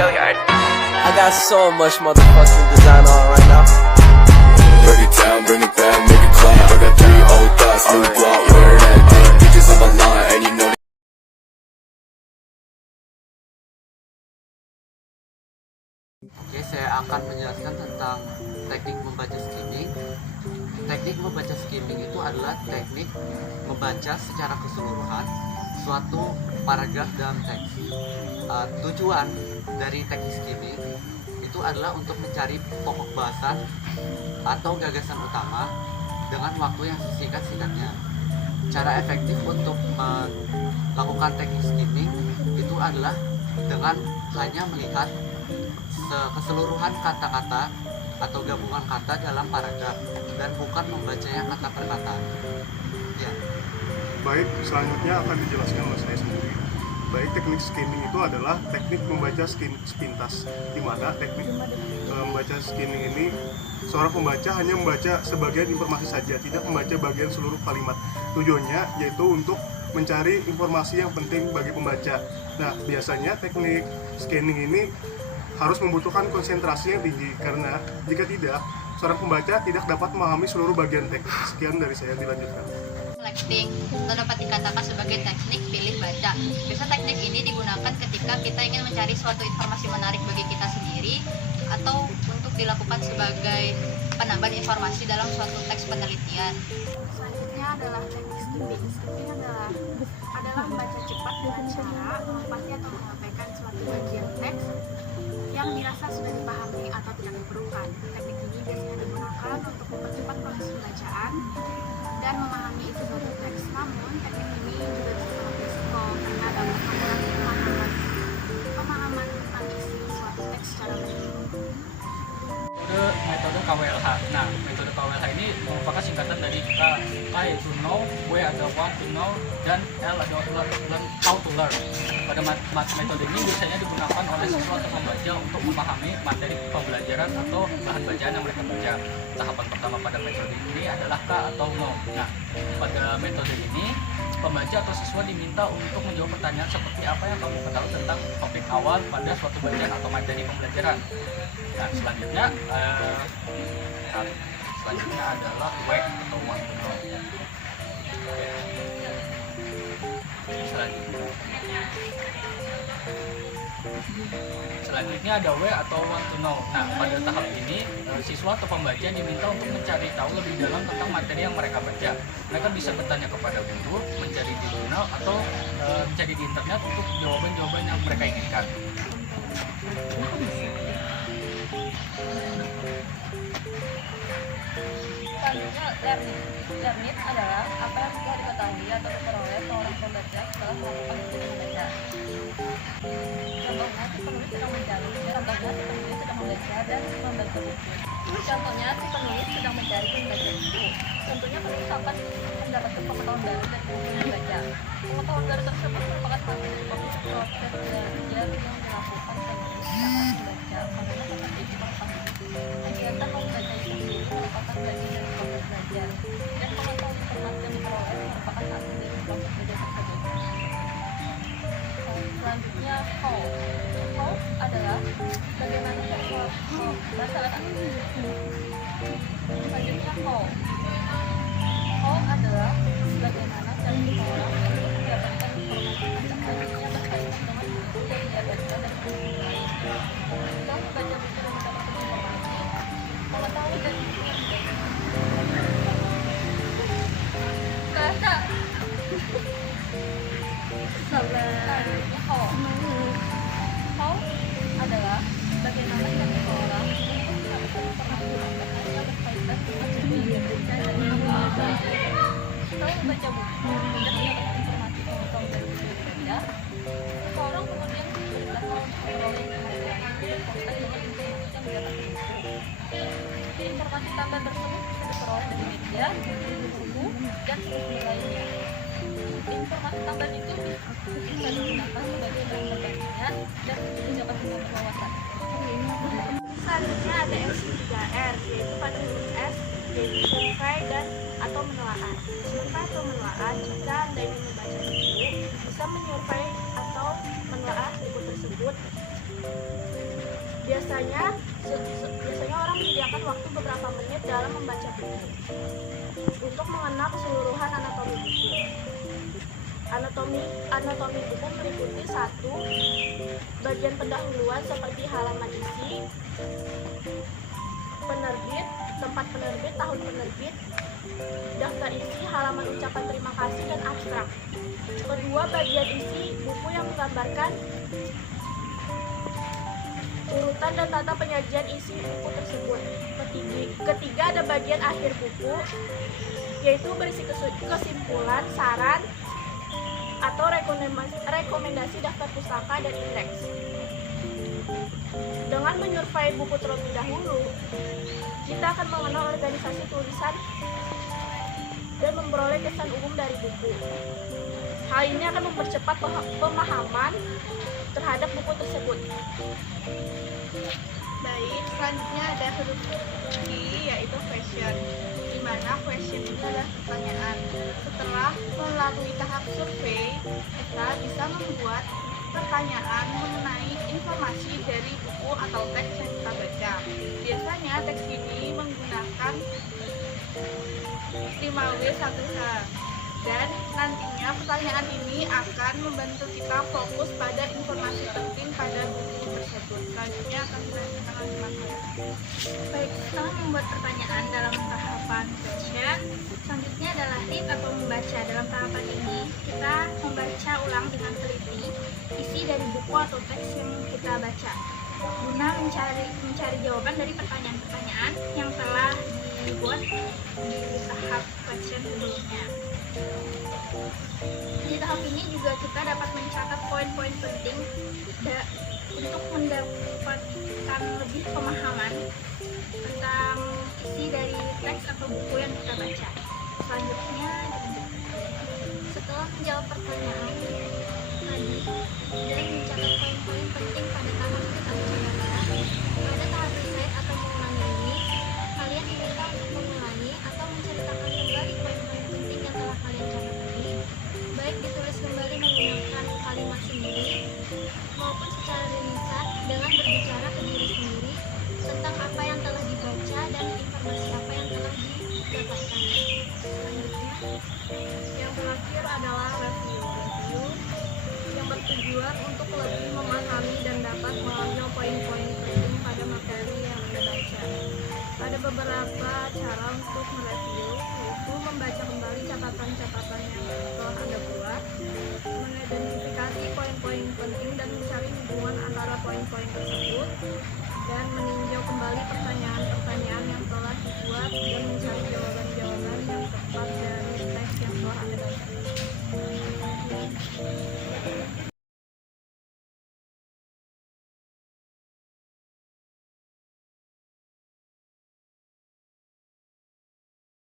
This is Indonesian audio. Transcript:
I got so much motherfucking design on right now. Break it down, bring it back, make it clap. I got 3 old thoughts, new block, where that day. Bitches on my line, and you know. Oke, saya akan menjelaskan tentang teknik membaca skimming. Teknik membaca skimming itu adalah teknik membaca secara keseluruhan suatu paragraf dalam teks. Tujuan dari teknik skimming itu adalah untuk mencari pokok bahasan atau gagasan utama dengan waktu yang sesingkat-singkatnya. Cara efektif untuk melakukan teknik skimming itu adalah dengan hanya melihat keseluruhan kata-kata atau gabungan kata dalam paragraf dan bukan membacanya kata per kata. Ya. Baik, selanjutnya akan dijelaskan oleh saya sendiri. Baik, teknik skimming itu adalah teknik membaca sepintas, di mana teknik membaca skimming ini seorang pembaca hanya membaca sebagian informasi saja, tidak membaca bagian seluruh kalimat. Tujuannya yaitu untuk mencari informasi yang penting bagi pembaca. Nah, biasanya teknik scanning ini harus membutuhkan konsentrasi yang tinggi, karena jika tidak, seorang pembaca tidak dapat memahami seluruh bagian teks. Sekian dari saya, dilanjutkan. Selecting atau dapat dikatakan sebagai teknik pilih baca. Biasa teknik ini digunakan ketika kita ingin mencari suatu informasi menarik bagi kita sendiri atau untuk dilakukan sebagai penambahan informasi dalam suatu teks penelitian. Selanjutnya adalah teknik skimming. Skimming adalah membaca cepat dengan cara melompati atau mengabaikan suatu bagian teks yang dirasa sudah dipahami atau tidak diperlukan. Teknik ini biasanya digunakan untuk mempercepat proses pembacaan dan memahami isi suatu teks. Namun, teknik ini juga bisa berisiko karena dapat mengurangi pemahaman tentang isi suatu teks secara menyeluruh. Metode KWLH. Nah, metode KWLH ini merupakan singkatan dari K yaitu know, W ada want to know, dan L ada learn how to learn. Pada metode ini biasanya digunakan oleh siswa atau pembaca untuk memahami materi pembelajaran atau bahan bacaan yang mereka baca. Tahapan pertama pada metode ini adalah K atau know. Nah, pada metode ini pembaca atau siswa diminta untuk menjawab pertanyaan seperti apa yang kamu ketahui tentang topik awal pada suatu bacaan atau materi pembelajaran. Nah, selanjutnya adalah W atau want to know. Selanjutnya ada W atau want to know. Nah, pada tahap ini siswa atau pembaca diminta untuk mencari tahu lebih dalam tentang materi yang mereka baca. Mereka bisa bertanya kepada guru, mencari di jurnal, atau mencari di internet untuk jawaban-jawaban yang mereka inginkan. Selanjutnya, learning adalah apa yang telah diketahui atau diperoleh seorang pembaca setelah melakukan proses membaca. Contohnya, si penulis sedang mencari, dan membaca buku. Contohnya, si penulis sedang mencari dan membaca buku. Tentunya penulis akan mendapatkan pengetahuan baru dari buku yang dibaca. Pengetahuan baru tersebut merupakan bagian dari proses belajar yang dilakukan penulis saat membaca, karena seperti itu kegiatan membaca itu sendiri merupakan bagian dari proses belajar, dan pengetahuan informasi yang diperoleh merupakan hasil dari proses belajar tersebut. Selanjutnya, how adalah bagaimana masalah. Selanjutnya, how adalah bagaimana cara seseorang untuk mendapatkan informasi selanjutnya berkaitan dengan buku yang dia baca dan buku lain. Setelah membaca buku dan mendapatkan informasi, mengetahui dari buku yang dibaca. Bahasa. Selanjutnya, how adalah bagaimana cara seseorang untuk mendapatkan informasi yang berkaitan dengan buku yang dia baca dan buku yang dia baca. Setelah membaca buku dan mendapatkan informasi tentang dari buku yang dibaca, seseorang kemudian berusaha untuk memperoleh informasi lain dan kontak dengan informasi yang didapat di buku. Informasi tambahan tersebut bisa diperoleh dari media, buku, dan sumber lainnya. Informasi tambahan itu bisa digunakan sebagai bahan perbandingan dan menjaga pengembangan wawasan. Selanjutnya ada MC3R, yaitu pada huruf S, yaitu survei dan atau menelaah. Survei atau menelaah, jika Anda ingin membaca buku, bisa menyurvei atau menelaah buku tersebut Biasanya orang menyediakan waktu beberapa menit dalam membaca buku untuk mengenal keseluruhan anatomi buku. Anatomi buku meliputi 1. Bagian pendahuluan seperti halaman isi, penerbit, tempat penerbit, tahun penerbit, daftar isi, halaman ucapan terima kasih, dan abstrak. Kedua, bagian isi buku yang menggambarkan urutan dan tata penyajian isi buku tersebut. Ketiga, ada bagian akhir buku, yaitu berisi kesimpulan, saran, atau rekomendasi daftar pustaka dan indeks. Dengan menyurvei buku terlebih dahulu, kita akan mengenal organisasi tulisan dan memperoleh kesan umum dari buku. Hal ini akan mempercepat pemahaman terhadap buku tersebut. Baik, selanjutnya ada huruf Q, yaitu question, di mana question itu adalah pertanyaan. Setelah melalui tahap survei, kita bisa membuat pertanyaan mengenai informasi dari buku atau teks yang kita baca. Biasanya teks ini menggunakan 5W1H, dan nantinya pertanyaan ini akan membantu kita fokus pada informasi penting pada buku tersebut. Selanjutnya akan dilanjutkan oleh Mas. Baik, setelah membuat pertanyaan dalam tahapan question, selanjutnya adalah read atau membaca. Dalam tahapan ini, kita membaca ulang dengan teliti isi dari buku atau teks yang kita baca, guna mencari jawaban dari pertanyaan-pertanyaan yang telah dibuat di tahap question sebelumnya. Di tahap ini juga kita dapat mencatat poin-poin penting untuk mendapatkan lebih pemahaman tentang isi dari teks atau buku yang kita baca. Selanjutnya, setelah menjawab pertanyaan tadi dan mencatat poin-poin penting pada tahap kita baca, pada tahap recite atau mengulangi ini, kalian diminta untuk mengulangi atau menceritakan kembali poin-poin penting yang telah kalian catat tadi, baik ditulis kembali menggunakan kalimat sendiri maupun secara lisan dengan berbicara ke diri sendiri tentang apa yang telah dibaca dan informasi apa yang telah didapatkan. Selanjutnya, Yang terakhir adalah review yang bertujuan untuk lebih memahami dan dapat mengambil poin-poin penting pada materi yang Anda baca. Ada beberapa cara untuk mereview, yaitu membaca kembali catatan-catatan yang telah Anda buat, mengidentifikasi poin-poin penting dan mencari hubungan antara poin-poin tersebut, dan meninjau kembali pertanyaan-pertanyaan yang telah dibuat dan mencari jawaban-jawaban yang tepat dari teks yang telah Anda baca.